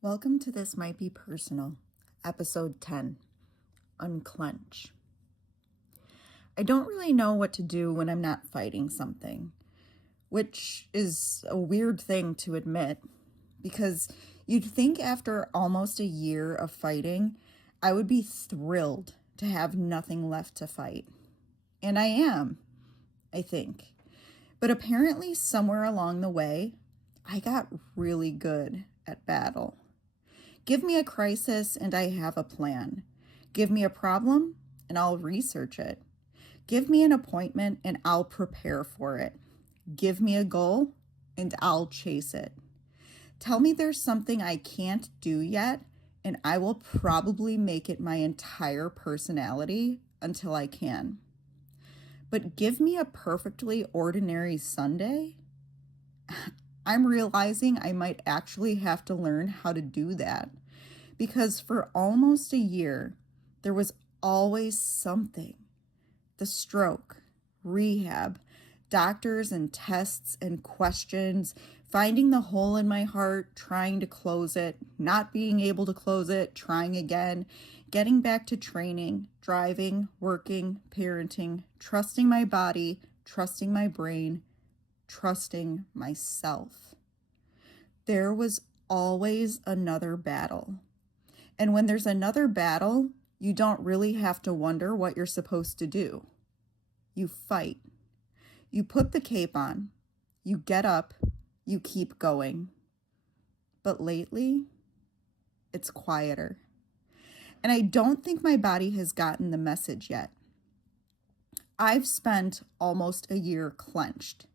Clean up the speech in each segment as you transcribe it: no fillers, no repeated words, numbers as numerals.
Welcome to This Might Be Personal, Episode 10, Unclench. I don't really know what to do when I'm not fighting something, which is a weird thing to admit, because you'd think after almost a year of fighting, I would be thrilled to have nothing left to fight. And I am, I think. But apparently somewhere along the way, I got really good at battle. Give me a crisis and I have a plan. Give me a problem and I'll research it. Give me an appointment and I'll prepare for it. Give me a goal and I'll chase it. Tell me there's something I can't do yet and I will probably make it my entire personality until I can. But give me a perfectly ordinary Sunday? I'm realizing I might actually have to learn how to do that, because for almost a year, there was always something. The stroke, rehab, doctors and tests and questions, finding the hole in my heart, trying to close it, not being able to close it, trying again, getting back to training, driving, working, parenting, trusting my body, trusting my brain, trusting myself. There was always another battle. And when there's another battle, you don't really have to wonder what you're supposed to do. You fight. You put the cape on. You get up. You keep going. But lately, it's quieter. And I don't think my body has gotten the message yet. I've spent almost a year clenched.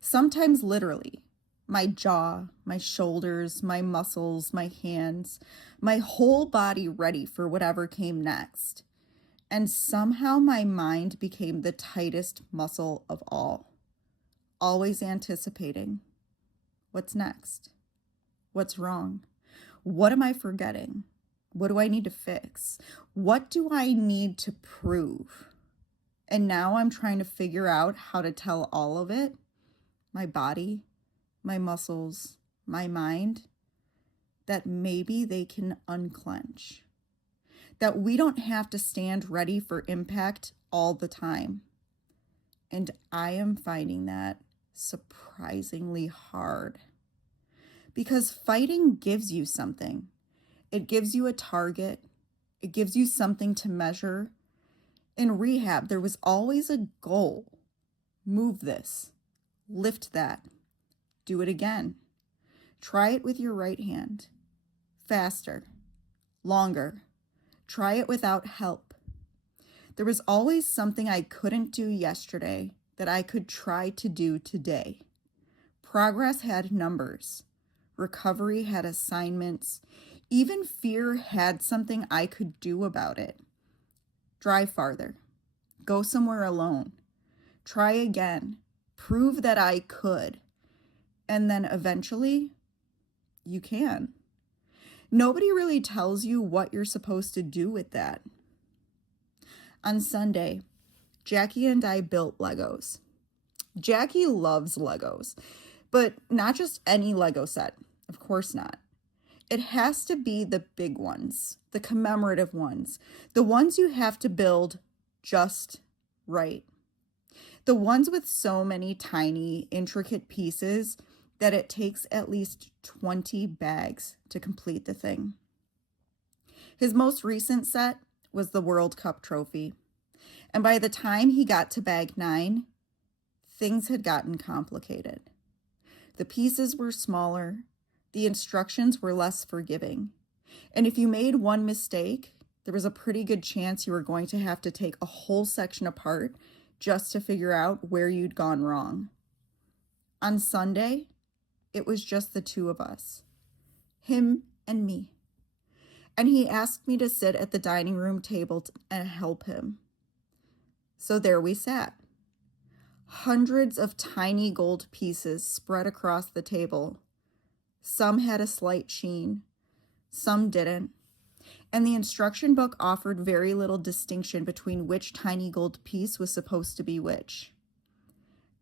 Sometimes literally, my jaw, my shoulders, my muscles, my hands, my whole body ready for whatever came next. And somehow my mind became the tightest muscle of all, always anticipating. What's next? What's wrong? What am I forgetting? What do I need to fix? What do I need to prove? And now I'm trying to figure out how to tell all of it, my body, my muscles, my mind, that maybe they can unclench. That we don't have to stand ready for impact all the time. And I am finding that surprisingly hard. Because fighting gives you something. It gives you a target. It gives you something to measure. In rehab, there was always a goal. Move this. Lift that. Do it again. Try it with your right hand. Faster. Longer. Try it without help. There was always something I couldn't do yesterday that I could try to do today. Progress had numbers. Recovery had assignments. Even fear had something I could do about it. Drive farther. Go somewhere alone. Try again. Prove that I could. And then eventually, you can. Nobody really tells you what you're supposed to do with that. On Sunday, Jackie and I built Legos. Jackie loves Legos, but not just any Lego set. Of course not. It has to be the big ones, the commemorative ones, the ones you have to build just right. The ones with so many tiny, intricate pieces that it takes at least 20 bags to complete the thing. His most recent set was the World Cup trophy. And by the time he got to bag 9, things had gotten complicated. The pieces were smaller. The instructions were less forgiving. And if you made one mistake, there was a pretty good chance you were going to have to take a whole section apart just to figure out where you'd gone wrong. On Sunday, it was just the two of us, him and me. And he asked me to sit at the dining room table and help him. So there we sat. Hundreds of tiny gold pieces spread across the table. Some had a slight sheen, some didn't. And the instruction book offered very little distinction between which tiny gold piece was supposed to be which.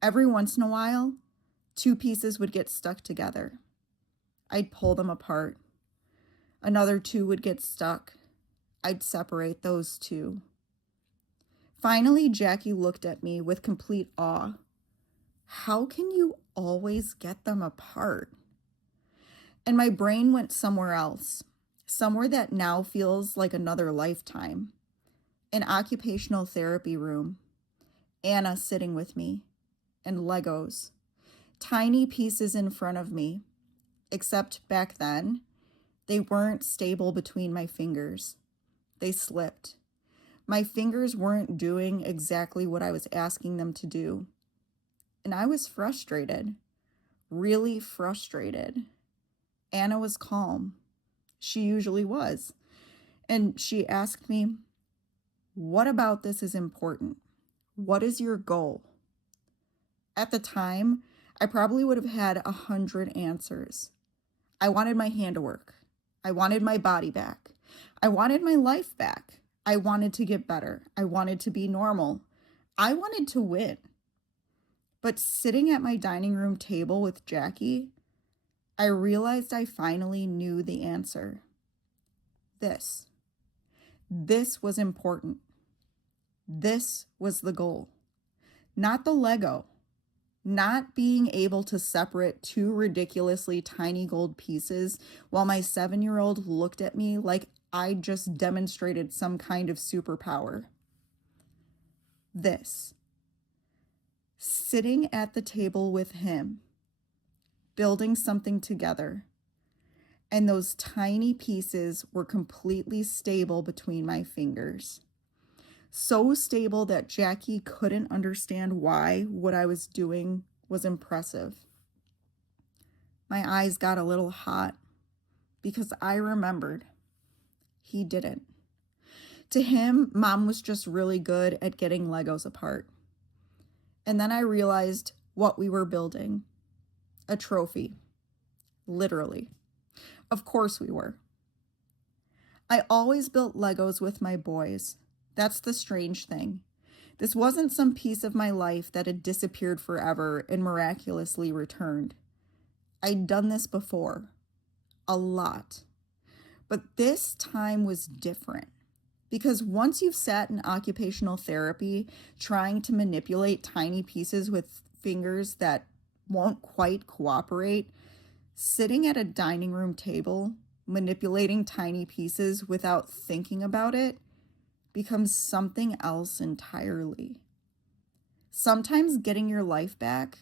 Every once in a while, 2 pieces would get stuck together. I'd pull them apart. Another two would get stuck. I'd separate those two. Finally, Jackie looked at me with complete awe. How can you always get them apart? And my brain went somewhere else, somewhere that now feels like another lifetime. An occupational therapy room, Anna sitting with me, and Legos. Tiny pieces in front of me, except back then, they weren't stable between my fingers. They slipped. My fingers weren't doing exactly what I was asking them to do. And I was frustrated, really frustrated. Anna was calm. She usually was. And she asked me, "What about this is important? What is your goal?" At the time, I probably would have had 100 answers. I wanted my hand to work. I wanted my body back. I wanted my life back. I wanted to get better. I wanted to be normal. I wanted to win. But sitting at my dining room table with Jackie, I realized I finally knew the answer. This. This was important. This was the goal. Not the Lego. Not being able to separate two ridiculously tiny gold pieces while my 7-year-old looked at me like I just demonstrated some kind of superpower. This. Sitting at the table with him, building something together, and those tiny pieces were completely stable between my fingers. So stable that Jackie couldn't understand why what I was doing was impressive. My eyes got a little hot because I remembered he didn't. To him, Mom was just really good at getting Legos apart. And then I realized what we were building. A trophy. Literally. Of course we were. I always built Legos with my boys. That's the strange thing. This wasn't some piece of my life that had disappeared forever and miraculously returned. I'd done this before. A lot. But this time was different. Because once you've sat in occupational therapy trying to manipulate tiny pieces with fingers that won't quite cooperate, sitting at a dining room table, manipulating tiny pieces without thinking about it, becomes something else entirely. Sometimes getting your life back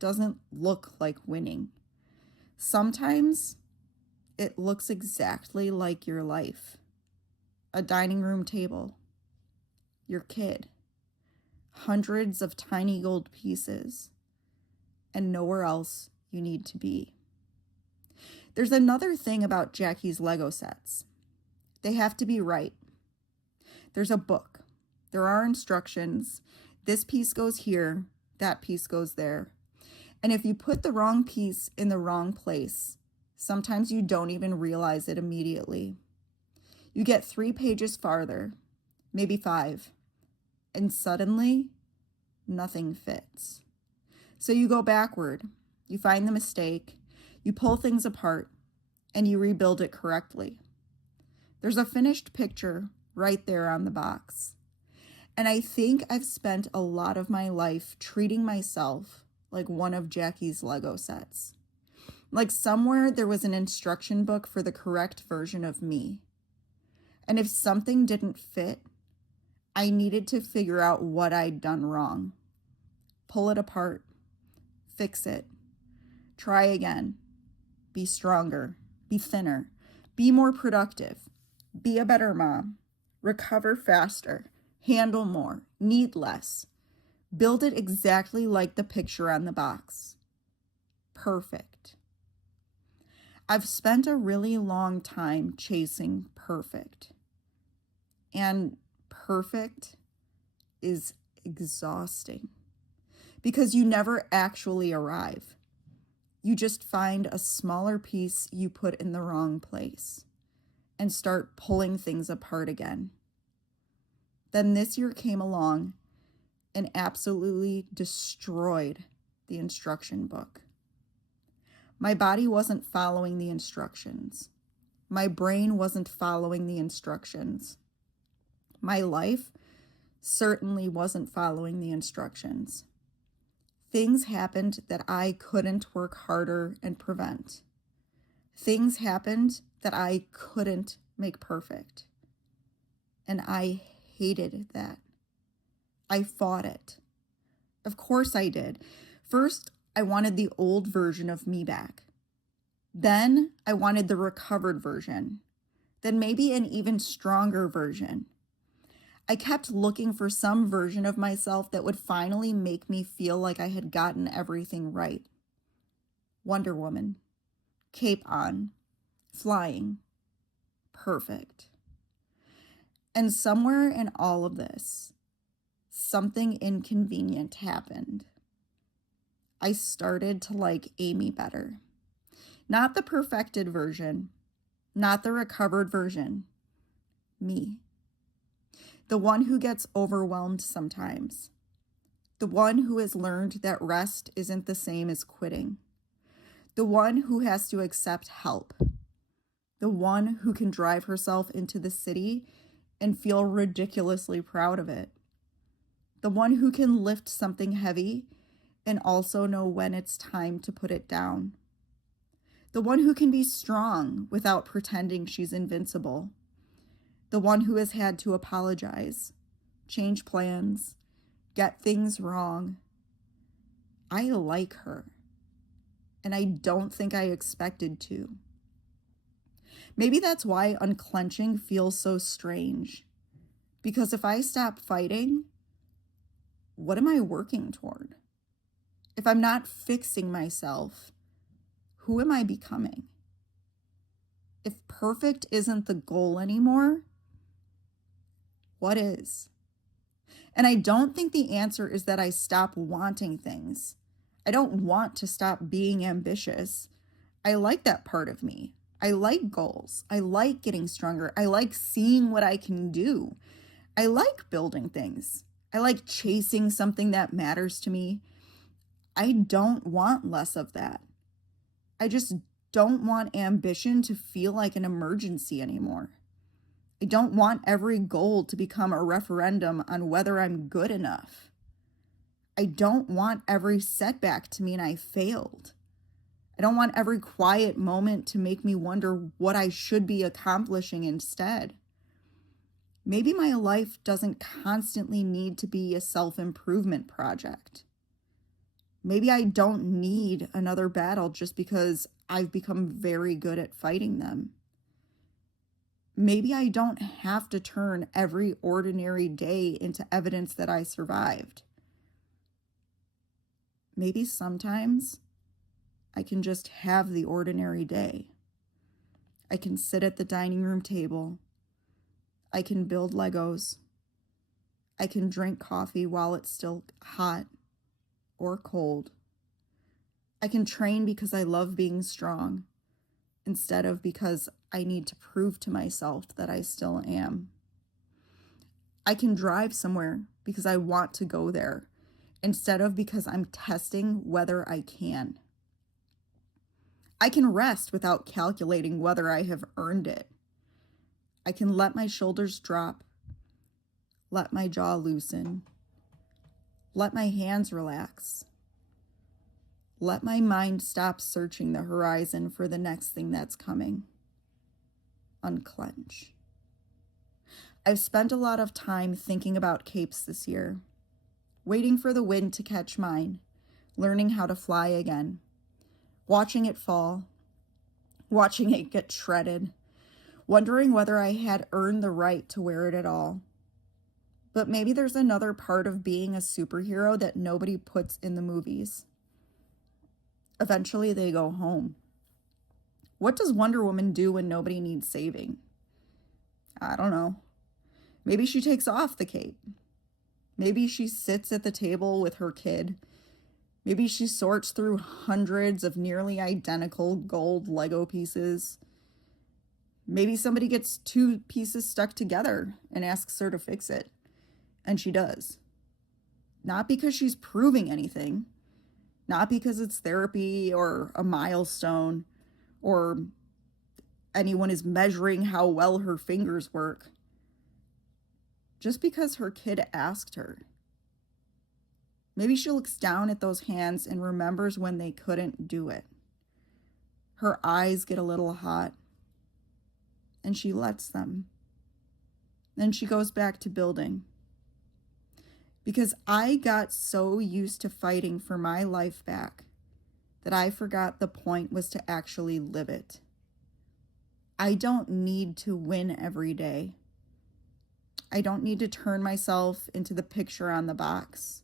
doesn't look like winning. Sometimes it looks exactly like your life. A dining room table. Your kid. Hundreds of tiny gold pieces. And nowhere else you need to be. There's another thing about Jackie's Lego sets. They have to be right. There's a book. There are instructions. This piece goes here. That piece goes there. And if you put the wrong piece in the wrong place, sometimes you don't even realize it immediately. You get 3 pages farther, maybe 5, and suddenly nothing fits. So you go backward, you find the mistake, you pull things apart, and you rebuild it correctly. There's a finished picture right there on the box. And I think I've spent a lot of my life treating myself like one of Jackie's Lego sets. Like somewhere there was an instruction book for the correct version of me. And if something didn't fit, I needed to figure out what I'd done wrong. Pull it apart. Fix it. Try again. Be stronger. Be thinner. Be more productive. Be a better mom. Recover faster. Handle more. Need less. Build it exactly like the picture on the box. Perfect. I've spent a really long time chasing perfect. And perfect is exhausting because you never actually arrive. You just find a smaller piece you put in the wrong place and start pulling things apart again. Then this year came along and absolutely destroyed the instruction book. My body wasn't following the instructions. My brain wasn't following the instructions. My life certainly wasn't following the instructions. Things happened that I couldn't work harder and prevent. Things happened that I couldn't make perfect. And I hated that. I fought it. Of course I did. First, I wanted the old version of me back. Then I wanted the recovered version. Then maybe an even stronger version. I kept looking for some version of myself that would finally make me feel like I had gotten everything right. Wonder Woman. Cape on. Flying. Perfect. And somewhere in all of this, something inconvenient happened. I started to like Amy better. Not the perfected version, not the recovered version. Me. The one who gets overwhelmed sometimes. The one who has learned that rest isn't the same as quitting. The one who has to accept help. The one who can drive herself into the city and feel ridiculously proud of it. The one who can lift something heavy and also know when it's time to put it down. The one who can be strong without pretending she's invincible. The one who has had to apologize, change plans, get things wrong. I like her, and I don't think I expected to. Maybe that's why unclenching feels so strange. Because if I stop fighting, what am I working toward? If I'm not fixing myself, who am I becoming? If perfect isn't the goal anymore, what is? And I don't think the answer is that I stop wanting things. I don't want to stop being ambitious. I like that part of me. I like goals. I like getting stronger. I like seeing what I can do. I like building things. I like chasing something that matters to me. I don't want less of that. I just don't want ambition to feel like an emergency anymore. I don't want every goal to become a referendum on whether I'm good enough. I don't want every setback to mean I failed. I don't want every quiet moment to make me wonder what I should be accomplishing instead. Maybe my life doesn't constantly need to be a self-improvement project. Maybe I don't need another battle just because I've become very good at fighting them. Maybe I don't have to turn every ordinary day into evidence that I survived. Maybe sometimes I can just have the ordinary day. I can sit at the dining room table. I can build Legos. I can drink coffee while it's still hot or cold. I can train because I love being strong instead of because I need to prove to myself that I still am. I can drive somewhere because I want to go there instead of because I'm testing whether I can. I can rest without calculating whether I have earned it. I can let my shoulders drop, let my jaw loosen, let my hands relax, let my mind stop searching the horizon for the next thing that's coming. Unclench. I've spent a lot of time thinking about capes this year, waiting for the wind to catch mine, learning how to fly again, watching it fall, watching it get shredded, wondering whether I had earned the right to wear it at all. But maybe there's another part of being a superhero that nobody puts in the movies. Eventually they go home. What does Wonder Woman do when nobody needs saving? I don't know. Maybe she takes off the cape. Maybe she sits at the table with her kid. Maybe she sorts through hundreds of nearly identical gold Lego pieces. Maybe somebody gets two pieces stuck together and asks her to fix it. And she does. Not because she's proving anything. Not because it's therapy or a milestone or anyone is measuring how well her fingers work. Just because her kid asked her. Maybe she looks down at those hands and remembers when they couldn't do it. Her eyes get a little hot, and she lets them. Then she goes back to building. Because I got so used to fighting for my life back that I forgot the point was to actually live it. I don't need to win every day. I don't need to turn myself into the picture on the box.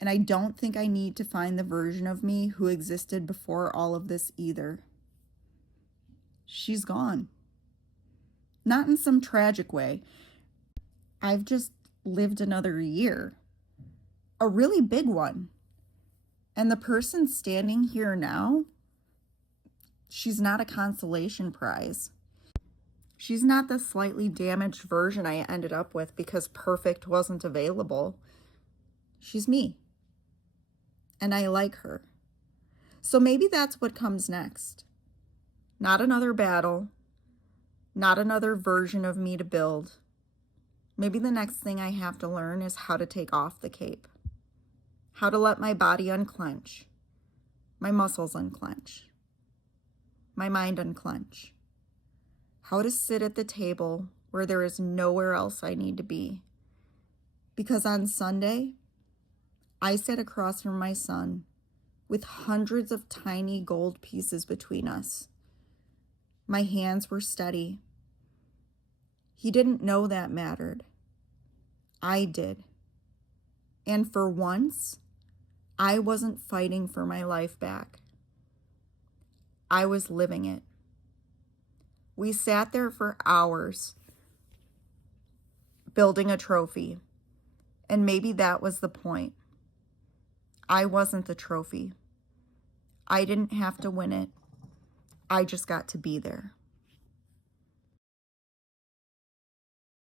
And I don't think I need to find the version of me who existed before all of this either. She's gone. Not in some tragic way. I've just lived another year. A really big one. And the person standing here now, she's not a consolation prize. She's not the slightly damaged version I ended up with because perfect wasn't available. She's me. And I like her. So maybe that's what comes next. Not another battle. Not another version of me to build. Maybe the next thing I have to learn is how to take off the cape. How to let my body unclench. My muscles unclench. My mind unclench. How to sit at the table where there is nowhere else I need to be. Because on Sunday, I sat across from my son with hundreds of tiny gold pieces between us. My hands were steady. He didn't know that mattered. I did. And for once, I wasn't fighting for my life back. I was living it. We sat there for hours, building a trophy. And maybe that was the point. I wasn't the trophy. I didn't have to win it. I just got to be there.